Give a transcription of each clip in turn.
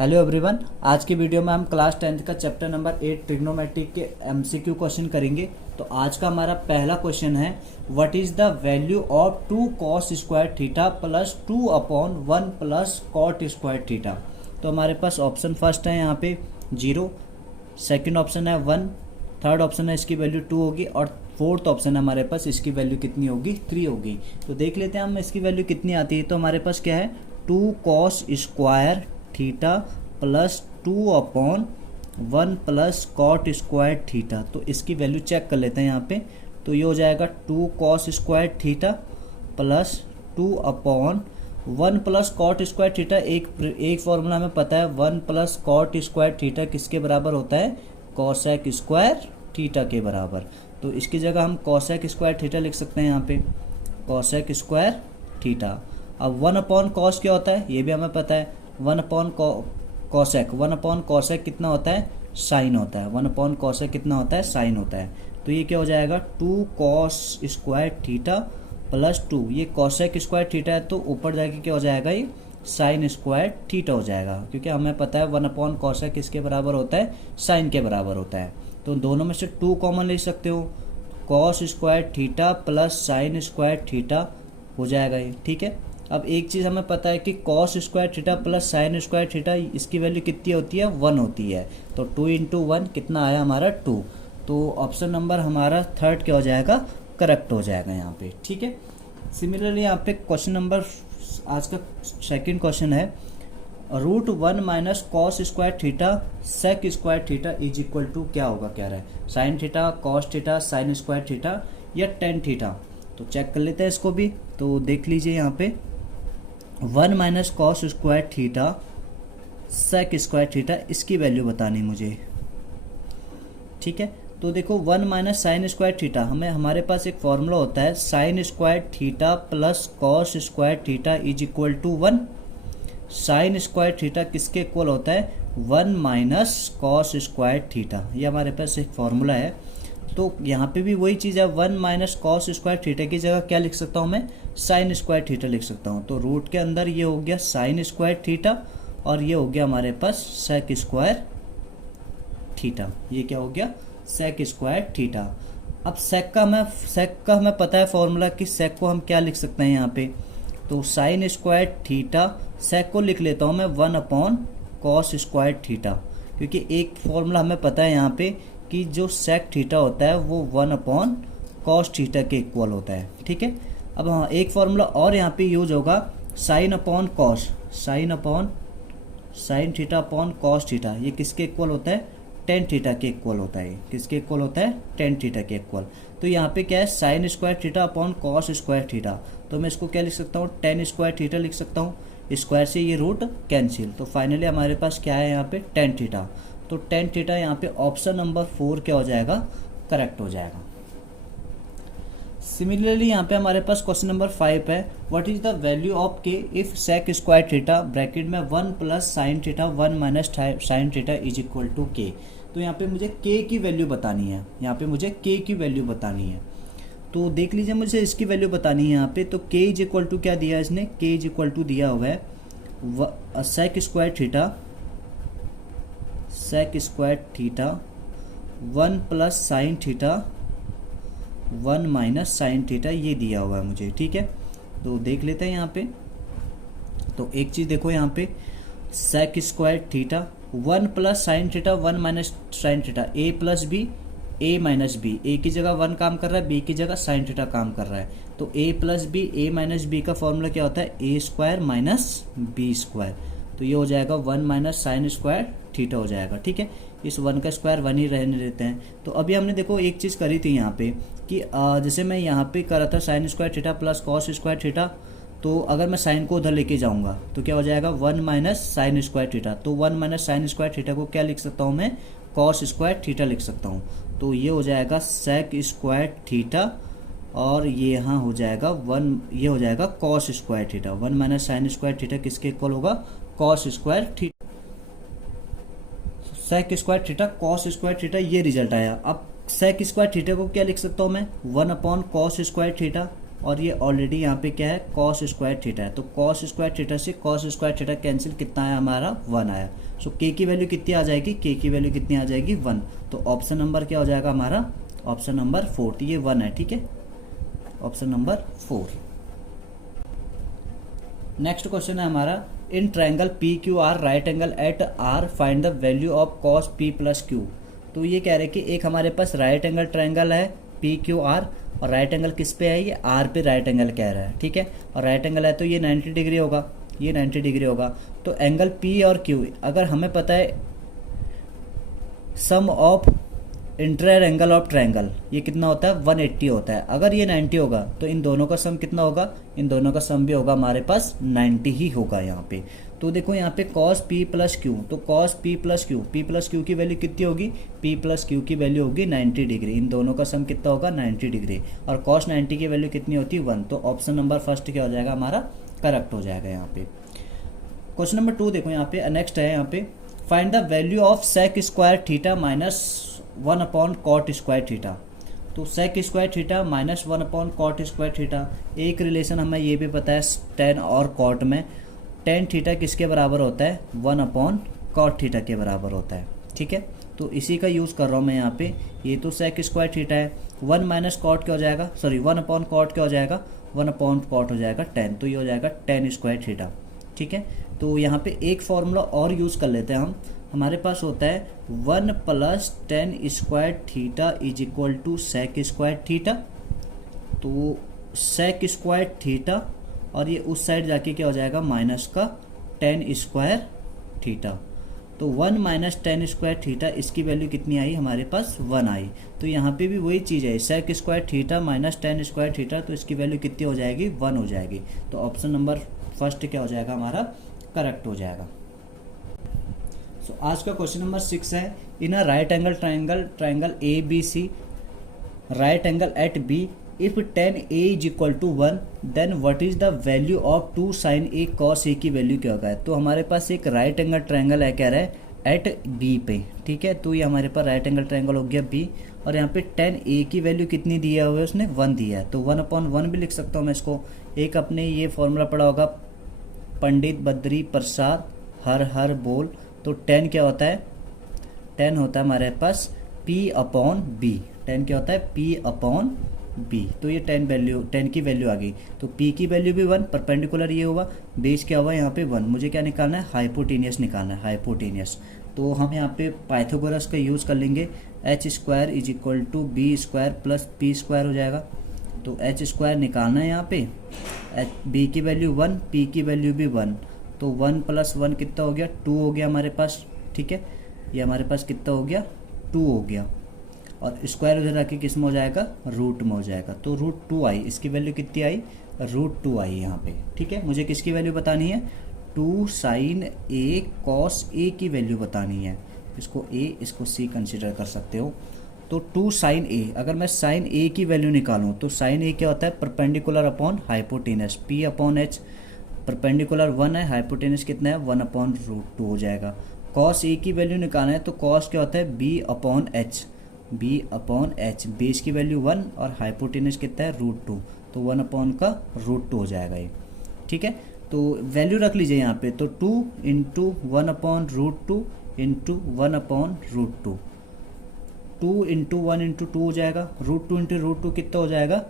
Hello everyone. आज की video में हम क्लास 10th का चैप्टर नंबर 8 ट्रिग्नोमेट्रिक के एमसीक्यू क्वेश्चन करेंगे। तो आज का हमारा पहला क्वेश्चन है, what is the value of 2 cos square theta plus 2 upon 1 plus cot square theta. तो हमारे पास ऑप्शन फर्स्ट है यहाँ पे 0, सेकंड ऑप्शन है 1, थर्ड ऑप्शन है इसकी वैल्यू 2 होगी और फोर्थ ऑप्शन है हमारे पास इसकी वैल्यू कितनी होगी, 3 होगी। तो देख लेते हैं हम इसकी वैल्यू कितनी आती है। तो हमारे पास क्या है, 2 cos square theta plus 2 upon 1 plus cot square theta. तो इसकी वैल्यू चेक कर लेते हैं यहाँ पे। तो ये हो जाएगा 2 cos square theta plus 2 upon 1 plus cot square theta. एक फॉर्मूला हमें पता है, 1 प्लस कॉट स्क्वायर थीटा किसके बराबर होता है, कॉसेक स्क्वायर थीटा के बराबर। तो इसकी जगह हम कॉसेक स्क्वायर थीटा लिख सकते हैं यहाँ पे, कॉसेक स्क्वायर थीटा। अब 1 अपॉन कॉस क्या होता है ये भी हमें पता है, 1 अपॉन कॉसेक, 1 अपॉन कॉसेक कितना होता है, साइन होता है। 1 अपॉन कॉसेक कितना होता है, साइन होता है। तो ये क्या हो जाएगा, 2 cos स्क्वायर थीटा प्लस 2, ये कॉसेक स्क्वायर थीटा है तो ऊपर जाके क्या हो जाएगा, ये साइन स्क्वायर थीटा हो जाएगा, क्योंकि हमें पता है 1 अपॉन कॉसेक किसके बराबर होता है, साइन के बराबर होता है। तो दोनों में से 2 कॉमन ले सकते हो, cos square theta plus sign square theta हो जाएगा ये, ठीक है। अब एक चीज़ हमें पता है कि cos square theta plus sign square theta इसकी वैल्यू कितनी होती है, 1 होती है। तो 2 इंटू 1 कितना आया हमारा, 2। तो ऑप्शन नंबर हमारा थर्ड क्या हो जाएगा, करेक्ट हो जाएगा यहाँ पे, ठीक है। सिमिलरली यहाँ पे क्वेश्चन नंबर, आज का सेकंड क्वेश्चन है, √1 minus cos square theta sec square theta is equal to क्या होगा, क्या रहा है, sine theta, cos theta, sine square theta या टेन थीटा। तो चेक कर लेते हैं इसको भी। तो देख लीजिए यहाँ पे 1 minus cos square theta sec square theta, इसकी वैल्यू बतानी मुझे, ठीक है। तो देखो 1 माइनस साइन स्क्वायर थीटा, हमारे पास एक फॉर्मूला होता है, sine square theta plus cos square theta is equal to 1। Sine square theta किसके इक्वल होता है, 1 माइनस कॉस स्क्वायर थीटा, ये हमारे पास एक फॉर्मूला है। तो यहाँ पे भी वही चीज़ है, 1 माइनस कॉस स्क्वायर थीटा की जगह क्या लिख सकता हूँ मैं, साइन स्क्वायर थीटा लिख सकता हूँ। तो रूट के अंदर ये हो गया साइन स्क्वायर थीटा और ये हो गया हमारे पास सेक स्क्वायर थीटा। ये क्या हो गया, सेक स्क्वायर थीटा। अब सेक का हमें पता है फॉर्मूला कि सेक को हम क्या लिख सकते हैं यहाँ पे। तो साइन स्क्वायर थीटा, सेक को लिख लेता हूँ मैं 1 अपॉन कॉस स्क्वायर थीटा, क्योंकि एक फॉर्मूला हमें पता है यहाँ पे कि जो सेक थीटा होता है वो 1 अपॉन कॉस थीटा के इक्वल होता है, ठीक है। अब हाँ, एक फॉर्मूला और यहाँ पे यूज होगा, sine upon cos, sine theta upon cos theta, ये किसके इक्वल होता है, टेन थीटा के इक्वल होता है। किसके इक्वल होता है, टेन थीटा के इक्वल। तो यहाँ पे क्या है, sine square theta upon cos square theta. तो मैं इसको क्या लिख सकता हूँ, टेन स्क्वायर थीटा लिख सकता हूँ, स्क्वायर से ये रूट कैंसिल। तो फाइनली हमारे पास क्या है यहाँ पे, टेन थीटा। तो टेन थीटा यहाँ पे ऑप्शन नंबर 4 क्या हो जाएगा, करेक्ट हो जाएगा। सिमिलरली यहाँ पे हमारे पास क्वेश्चन नंबर 5 है, what is the value of K if sec square theta bracket में 1 plus sine theta 1 minus sine theta is equal to K. तो यहाँ पे मुझे के की वैल्यू बतानी है, यहाँ पे मुझे के की वैल्यू बतानी है। तो देख लीजिए मुझे इसकी वैल्यू बतानी है यहाँ पे। तो के इज इक्वल टू क्या दिया है इसने, के इज इक्वल टू दिया हुआ है sec square theta 1 plus sine theta 1 minus sine theta, ये दिया हुआ है मुझे, ठीक है। तो देख लेते हैं यहाँ पे। तो एक चीज़ देखो यहाँ पे, sec square theta 1 plus sine theta 1 minus sine theta, A plus B, A minus B, A की जगह 1 काम कर रहा है, बी की जगह साइन थीटा काम कर रहा है। तो ए plus B, A minus B का फॉर्मूला क्या होता है, A square minus B square. तो ये हो जाएगा 1 माइनस साइन स्क्वायर थीटा हो जाएगा, ठीक है। इस 1 का स्क्वायर 1 ही रहने देते हैं। तो अभी हमने देखो एक चीज़ करी थी यहाँ पे कि जैसे मैं यहाँ पे करा था sign square theta plus cos square theta, तो अगर मैं साइन को उधर लेके जाऊँगा तो क्या हो जाएगा, 1 माइनस साइन स्क्वायर थीटा। तो 1 माइनस साइन स्क्वायर थीटा को क्या लिख सकता हूँ मैं, कॉस स्क्वायर थीटा लिख सकता हूँ। तो ये हो जाएगा सेक स्क्वायर थीटा और ये यहाँ हो जाएगा 1, ये हो जाएगा cos square theta. 1 minus sine square theta किसके इक्वल होगा, cos square theta, sec square theta cos square theta, ये रिजल्ट आया। अब सेक स्क्वायर थीटा को क्या लिख सकता हूँ मैं, 1 अपॉन कॉस स्क्वायर थीटा, और ये ऑलरेडी यहाँ पे क्या है कॉस स्क्वायर थीटा है, तो कॉस स्क्वायर थीटा से कॉस स्क्वायर थीटा कैंसिल, कितना आया हमारा 1 आया। सो के की वैल्यू कितनी आ जाएगी, के की वैल्यू कितनी आ जाएगी 1। तो ऑप्शन नंबर क्या हो जाएगा हमारा, ऑप्शन नंबर 4, तो ये 1 है, ठीक है, ऑप्शन नंबर 4। नेक्स्ट क्वेश्चन है हमारा, in triangle P Q R right angle at R find the value of cos P plus Q. तो ये कह रहे हैं कि एक हमारे पास राइट एंगल ट्रायंगल है पी क्यू आर, और राइट एंगल किस पे है, ये आर पे राइट एंगल कह रहा है, ठीक है, और राइट एंगल है तो ये 90 डिग्री होगा, ये 90 डिग्री होगा। तो एंगल पी और क्यू, अगर हमें पता है sum of inter angle of triangle ये कितना होता है 180 होता है, अगर ये 90 होगा तो इन दोनों का सम कितना होगा, इन दोनों का सम भी होगा हमारे पास 90 ही होगा यहाँ पे। तो देखो यहाँ पे cos p प्लस क्यू, तो cos p प्लस क्यू की वैल्यू कितनी होगी, p प्लस क्यू की वैल्यू होगी 90 डिग्री, इन दोनों का सम कितना होगा 90 डिग्री, और cos 90 की वैल्यू कितनी होती है 1। तो ऑप्शन नंबर फर्स्ट क्या हो जाएगा हमारा, करेक्ट हो जाएगा यहाँ पे। क्वेश्चन नंबर 2 देखो यहाँ पे, नेक्स्ट है यहाँ पे, find the value of sec square theta minus 1 upon cot square theta. तो sec square theta minus 1 upon cot square theta, एक रिलेशन हमें ये भी पता है टेन और कॉट में, टेन थीटा किसके बराबर होता है 1 अपॉन कॉट थीटा के बराबर होता है, ठीक है। तो इसी का यूज़ कर रहा हूँ मैं यहाँ पे, ये तो सेक स्क्वायर थीटा है, 1 माइनस कॉट क्या हो जाएगा, सॉरी 1 अपॉन कॉट क्या हो जाएगा, 1 अपॉन कॉट हो जाएगा 10, तो ये हो जाएगा 10 स्क्वायर थीटा, ठीक है। तो यहाँ पे एक फॉर्मूला और यूज़ कर लेते हैं हम, हमारे पास होता है 1 plus 10 square theta is equal to sec square theta. तो सेक स्क्वायर थीटा और ये उस साइड जाके क्या हो जाएगा माइनस का 10 स्क्वायर थीटा। तो 1 माइनस 10 स्क्वायर थीटा, इसकी वैल्यू कितनी आई हमारे पास 1 आई। तो यहाँ पे भी वही चीज़ है, sec square theta minus 10 square theta, तो इसकी वैल्यू कितनी हो जाएगी 1 हो जाएगी। तो ऑप्शन नंबर फर्स्ट क्या हो जाएगा हमारा, करेक्ट हो जाएगा। सो आज का क्वेश्चन नंबर 6 है, in a right angle triangle A B C right angle at B if tan a is equal to 1 then what is the value of 2 sin a cos a की value क्या होगा। तो हमारे पास एक right angle triangle है, कह रहा है एट बी पे, ठीक है। तो ये हमारे पास राइट एंगल ट्रायंगल हो गया बी, और यहाँ पे tan a की वैल्यू कितनी दिया हुआ है उसने 1 दिया है, तो 1 अपॉन 1 भी लिख सकता हूँ मैं इसको। एक अपने ये फॉर्मूला पढ़ा होगा पंडित बद्री प्रसाद हर हर बोल, तो 10 क्या होता है, 10 होता है हमारे पास p अपॉन b, 10 क्या होता है p अपॉन b। तो ये 10 की वैल्यू आ गई, तो p की वैल्यू भी 1, परपेंडिकुलर ये हुआ, बेस क्या हुआ यहाँ पे 1, मुझे क्या निकालना है हाइपोटेनियस निकालना है, हाइपोटेनियस। तो हम यहाँ पे पाइथागोरस का यूज़ कर लेंगे, H square is equal to B square plus P square हो जाएगा। तो एच स्क्वायर निकालना है यहाँ पे, बी की वैल्यू 1, पी की वैल्यू भी 1, तो 1 प्लस 1 कितना हो गया 2 हो गया हमारे पास, ठीक है। ये हमारे पास कितना हो गया 2 हो गया, और स्क्वायर उधर रख के किस में हो जाएगा रूट में हो जाएगा, तो रूट 2 आई, इसकी वैल्यू कितनी आई रूट 2 आई यहाँ पे, ठीक है। मुझे किसकी वैल्यू बतानी है 2 साइन ए कॉस ए की वैल्यू बतानी है, इसको ए इसको सी कंसिडर कर सकते हो। तो 2 साइन ए, अगर मैं साइन ए की वैल्यू निकालूं तो साइन ए क्या होता है perpendicular upon hypotenuse, P upon H, perpendicular 1 है, हाइपोटेनस कितना है 1 अपॉन रूट 2 हो जाएगा। कॉस ए की वैल्यू निकालना है तो कॉस क्या होता है B upon H, B upon H, base की वैल्यू 1 और हाइपोटेनस कितना है रूट 2, तो 1 अपॉन का रूट 2 हो जाएगा ये, ठीक है। तो वैल्यू रख लीजिए यहाँ पे, तो 2 into 1 upon root 2 into 1 upon root 2, 2 into 1 into 2 हो जाएगा, रूट 2 इंटू रूट 2 कितना हो जाएगा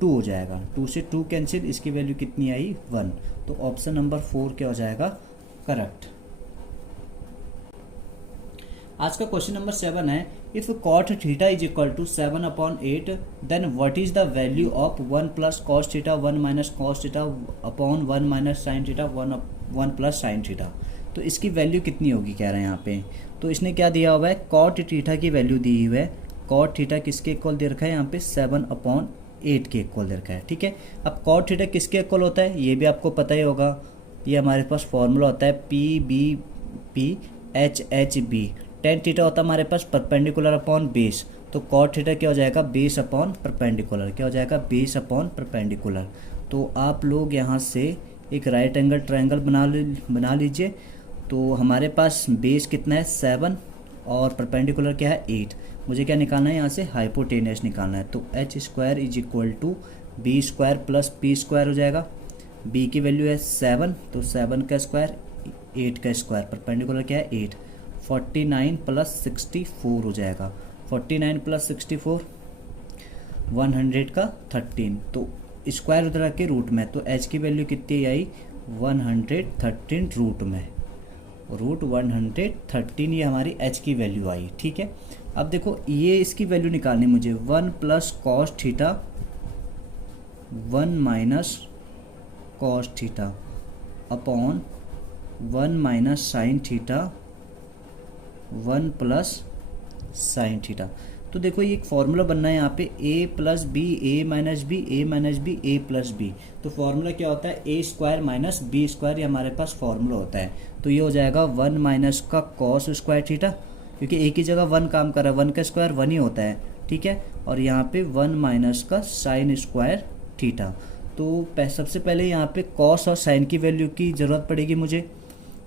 2 हो जाएगा, 2 से 2 कैंसिल, इसकी वैल्यू कितनी आई 1। तो ऑप्शन नंबर 4 क्या हो जाएगा करेक्ट। आज का क्वेश्चन नंबर 7 है, if cot theta is equal to 7 upon 8 then what is the value of 1 plus cos theta 1 minus cos theta upon 1 minus sine theta 1 plus sine theta. तो इसकी value कितनी होगी कह रहे हैं यहाँ पे। तो इसने क्या दिया हुआ है कॉट थीटा की वैल्यू दी हुई है, कॉट थीटा किसके इक्वल दे रखा है यहाँ पे 7 अपॉन 8 के इक्वल दे रखा है, ठीक है। अब कॉट थीटा किसके इक्वल होता है ये भी आपको पता ही होगा, ये हमारे पास फॉर्मूला होता है P B P H H B, tan theta होता है हमारे पास परपेंडिकुलर अपॉन बेस, तो कॉट थीटा क्या हो जाएगा बेस अपॉन परपेंडिकुलर, क्या हो जाएगा बेस अपॉन परपेंडिकुलर। तो आप लोग यहाँ से एक राइट एंगल ट्रायंगल बना लीजिए। तो हमारे पास बेस कितना है 7 और परपेंडिकुलर क्या है 8, मुझे क्या निकालना है यहाँ से हाइपोटेनस निकालना है। तो H square is equal to B square plus P square हो जाएगा। बी की वैल्यू है 7, तो 7 का स्क्वायर 8 का स्क्वायर, परपेंडिकुलर क्या है 8। 49 प्लस 64 हो जाएगा। 49 प्लस 64 100 का 13, तो स्क्वायर उधर के रूट में, तो एच की वैल्यू कितनी आई 113 रूट में, रूट 113 ये हमारी एच की वैल्यू आई। ठीक है, अब देखो ये इसकी वैल्यू निकालनी मुझे, 1 plus cos theta 1 minus cos theta upon 1 minus sine theta 1 plus sine theta. तो देखो ये एक फॉर्मूला बनना है यहाँ पे, a plus B A minus B A minus B A plus B. तो फॉर्मूला क्या होता है A square minus B square, ये हमारे पास फॉर्मूला होता है। तो ये हो जाएगा 1 माइनस का कॉस स्क्वायर थीटा, क्योंकि एक ही जगह 1 काम कर रहा है, 1 का स्क्वायर 1 ही होता है। ठीक है, और यहाँ पे 1 माइनस का साइन स्क्वायर थीटा। तो सबसे पहले यहाँ पे कॉस और साइन की वैल्यू की ज़रूरत पड़ेगी मुझे,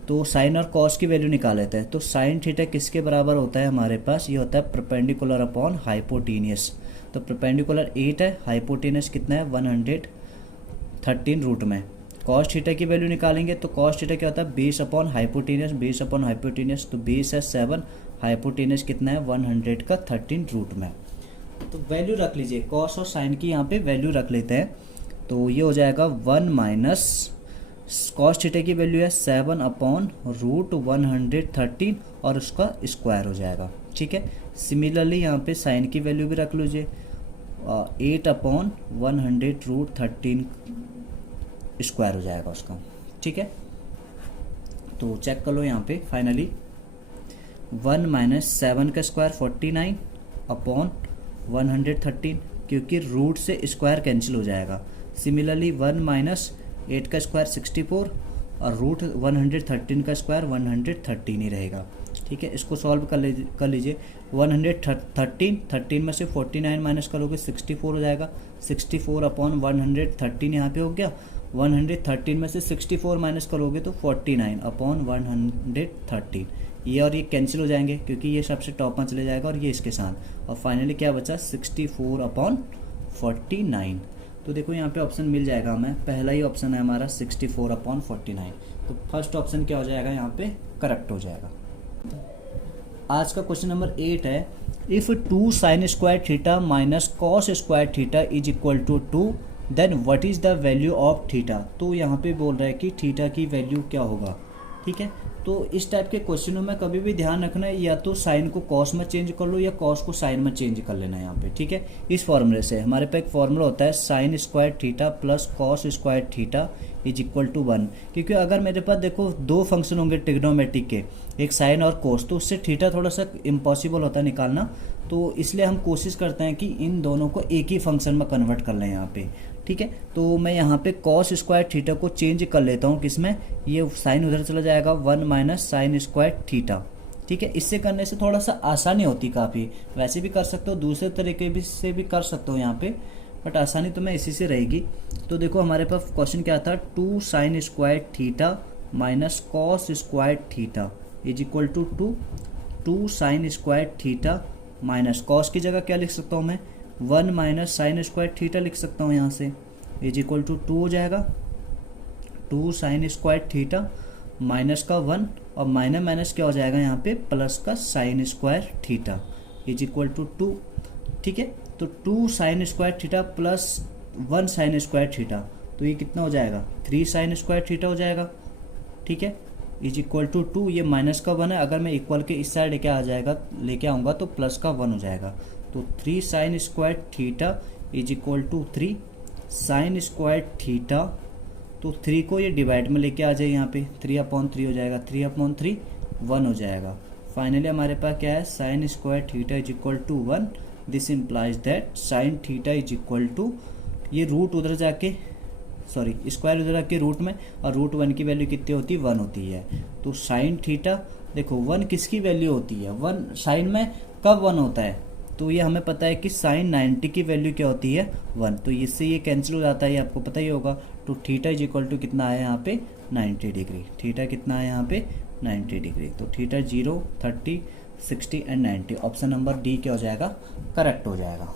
तो साइन और कॉस की वैल्यू निकाल लेते हैं। तो साइन थीटा किसके बराबर होता है हमारे पास, ये होता है परपेंडिकुलर अपॉन हाइपोटेनियस। तो परपेंडिकुलर 8 है, हाइपोटेनियस कितना है 113 रूट में। कॉस थीटा की वैल्यू निकालेंगे तो कॉस थीटा क्या होता है base upon hypotenuse, base upon hypotenuse, तो बेस है 7, हाइपोटेनियस कितना है 113 रूट में। तो वैल्यू रख लीजिए, कॉस और साइन की यहाँ पे वैल्यू रख लेते हैं। तो ये हो जाएगा 1 माइनस कॉस थीटा की वैल्यू है 7 अपॉन रूट 113 और उसका स्क्वायर हो जाएगा। ठीक है, सिमिलरली यहाँ पे साइन की वैल्यू भी रख लीजिए, 8 अपॉन 100 रूट 13 स्क्वायर हो जाएगा उसका। ठीक है, तो चेक कर लो यहाँ पे फाइनली 1 माइनस 7 का स्क्वायर 49 अपॉन 113, क्योंकि रूट से स्क्वायर कैंसिल हो जाएगा। सिमिलरली 1 माइनस 8 का स्क्वायर 64 और रूट 113 का स्क्वायर 113 ही रहेगा। ठीक है, इसको सॉल्व कर लीजिए। 113 में से 49 माइनस करोगे 64 हो जाएगा। 64 अपॉन 113 यहाँ पे हो गया। 113 में से 64 माइनस करोगे तो 49 अपॉन 113, ये और ये कैंसिल हो जाएंगे क्योंकि ये सबसे टॉप में चले जाएगा और ये इसके साथ, और फाइनली क्या बचा 64 अपॉन 49। तो देखो यहाँ पे ऑप्शन मिल जाएगा हमें, पहला ही ऑप्शन है हमारा 64 अपॉन 49। तो फर्स्ट ऑप्शन क्या हो जाएगा यहाँ पे करेक्ट हो जाएगा। आज का क्वेश्चन नंबर 8 है, if 2 sine square theta minus cos square theta is equal to 2 then what is the value of theta. तो यहाँ पे बोल रहा है कि थीटा की वैल्यू क्या होगा। ठीक है, तो इस टाइप के क्वेश्चनों में कभी भी ध्यान रखना है, या तो साइन को कॉस में चेंज कर लो या कॉस को साइन में चेंज कर लेना है यहाँ पे। ठीक है, इस फॉर्मूले से हमारे पे एक फॉर्मूला होता है sine square theta plus cos square theta is equal to 1। क्योंकि अगर मेरे पास देखो दो फंक्शन होंगे ट्रिग्नोमेट्रिक के, एक साइन और कोस, तो उससे थीटा थोड़ा सा इम्पॉसिबल होता है निकालना। तो इसलिए हम कोशिश करते हैं कि इन दोनों को एक ही फंक्शन में कन्वर्ट कर लें यहाँ पे। ठीक है, तो मैं यहाँ पे कॉस स्क्वायर थीटा को चेंज कर लेता हूँ किसमें, ये साइन उधर चला जाएगा 1 माइनस साइन स्क्वायर थीटा। ठीक है, इससे करने से थोड़ा सा आसानी होती काफ़ी, वैसे भी कर सकते हो दूसरे तरीके भी से भी कर सकते हो यहाँ पे, बट आसानी तो मैं इसी से रहेगी। तो देखो हमारे पास क्वेश्चन क्या था, 2 sine square theta minus cos square theta is equal to 2 sine square theta minus cos की जगह क्या लिख सकता हूँ मैं 1 माइनस साइन स्क्वायर थीटा लिख सकता हूँ यहाँ से, इज इक्वल टू 2 हो जाएगा। 2 साइन स्क्वायर थीटा माइनस का 1 और माइनस क्या हो जाएगा यहाँ पे प्लस का sine square theta is equal to 2। ठीक है, तो 2 sine square theta plus 1 sine square theta, तो ये कितना हो जाएगा 3 साइन स्क्वायर थीटा हो जाएगा। ठीक है, इज इक्वल टू 2, ये माइनस का 1 है, अगर मैं इक्वल के इस साइड लेके आऊँगा तो प्लस का 1 हो जाएगा। तो 3 sine square theta is equal to 3 sine square theta, तो 3 को ये डिवाइड में लेके आ जाए यहाँ पे, 3/3 हो जाएगा, 3/3 1 हो जाएगा। फाइनली हमारे पास क्या है sine square theta is equal to 1। This implies that sine theta is equal to, ये रूट उधर जाके स्क्वायर उधर जाके रूट में, और रूट 1 की वैल्यू कितनी होती है 1 होती है। तो साइन थीटा देखो 1 किसकी वैल्यू होती है, 1 साइन में कब 1 होता है, तो ये हमें पता है कि साइन 90 की वैल्यू क्या होती है 1, तो इससे ये कैंसिल हो जाता है, ये आपको पता ही होगा। तो थीटा इज इक्वल टू कितना है यहाँ पे 90 डिग्री, थीटा कितना है यहाँ पे 90 डिग्री। तो theta 0, 30, 60 and 90, option number D क्या हो जाएगा करेक्ट हो जाएगा।